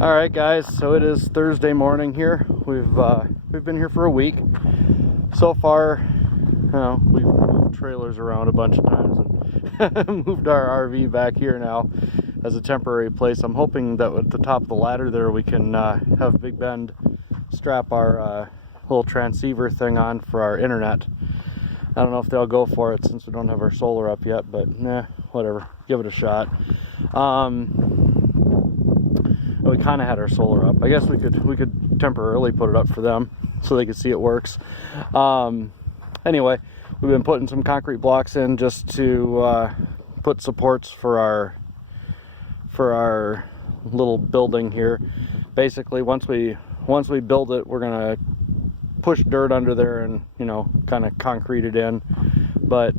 All right, guys. So it is Thursday morning here. We've been here for a week. So far, we've moved trailers around a bunch of times and moved our RV back here now as a temporary place. I'm hoping that at the top of the ladder there we can have Big Ben strap our little transceiver thing on for our internet. I don't know if they'll go for it since we don't have our solar up yet, but whatever. Give it a shot. We kind of had our solar up. I guess we could temporarily put it up for them so they could see it works. Anyway, we've been putting some concrete blocks in just to put supports for our little building here. Basically, once we build it, we're gonna push dirt under there and kind of concrete it in. But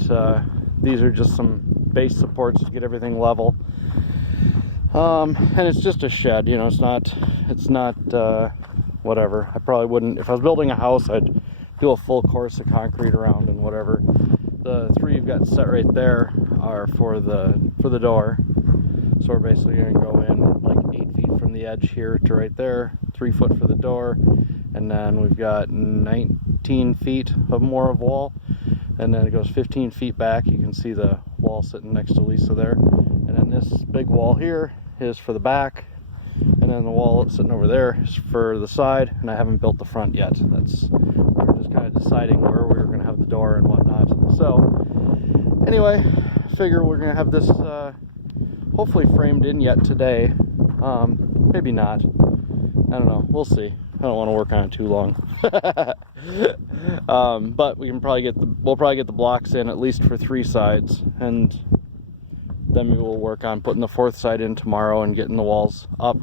these are just some base supports to get everything level. And it's just a shed, it's not whatever. I probably wouldn't, if I was building a house, I'd do a full course of concrete around and whatever. The three you've got set right there are for the door. So we're basically going to go in like 8 feet from the edge here to right there, 3 foot for the door, and then we've got 19 feet of more of wall, and then it goes 15 feet back. You can see the wall sitting next to Lisa there. And then this big wall here is for the back, and then the wall sitting over there is for the side, and I haven't built the front yet. We're just kind of deciding where we were going to have the door and whatnot. So anyway, figure we're going to have this hopefully framed in yet today. Maybe not. I don't know. We'll see. I don't want to work on it too long. But we'll probably get the blocks in at least for 3 sides, and then we will work on putting the 4th side in tomorrow and getting the walls up.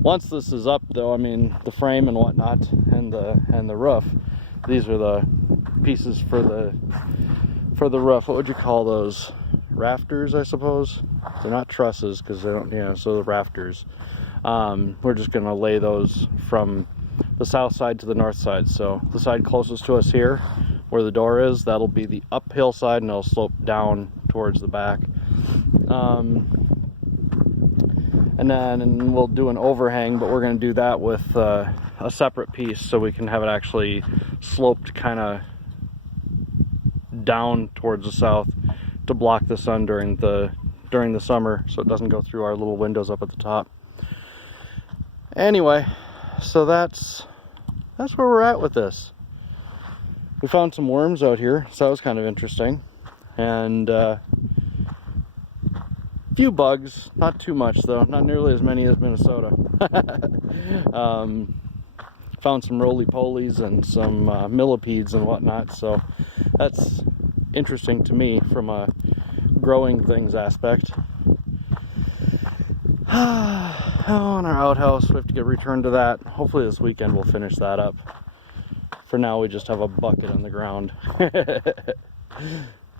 Once this is up, though, I mean the frame and whatnot, and the roof. These are the pieces for the roof. What would you call those? Rafters, I suppose. They're not trusses because they don't. So the rafters. We're just gonna lay those from the south side to the north side. So the side closest to us here, where the door is, that'll be the uphill side, and it'll slope down towards the back. And then we'll do an overhang, but we're going to do that with a separate piece so we can have it actually sloped kind of down towards the south to block the sun during the summer, so it doesn't go through our little windows up at the top. Anyway, so that's where we're at with this. We found some worms out here, so that was kind of interesting, and few bugs, not too much though, not nearly as many as Minnesota. Found some roly-polies and some millipedes and whatnot, so that's interesting to me from a growing things aspect. On our outhouse, we have to get returned to that. Hopefully this weekend we'll finish that up. For now we just have a bucket on the ground.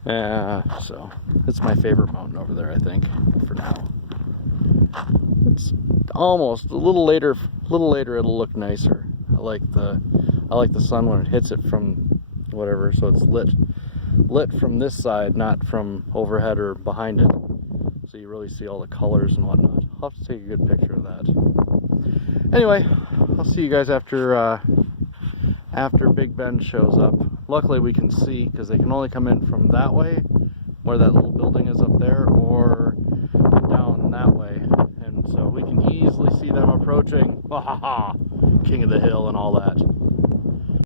Yeah, so it's my favorite mountain over there, I think, for now. It's almost a little later it'll look nicer. I like the sun when it hits it from whatever, so it's lit from this side, not from overhead or behind it. So you really see all the colors and whatnot. I'll have to take a good picture of that. Anyway, I'll see you guys after Big Ben shows up. Luckily we can see, because they can only come in from that way, where that little building is up there, or down that way, and so we can easily see them approaching. King of the hill and all that.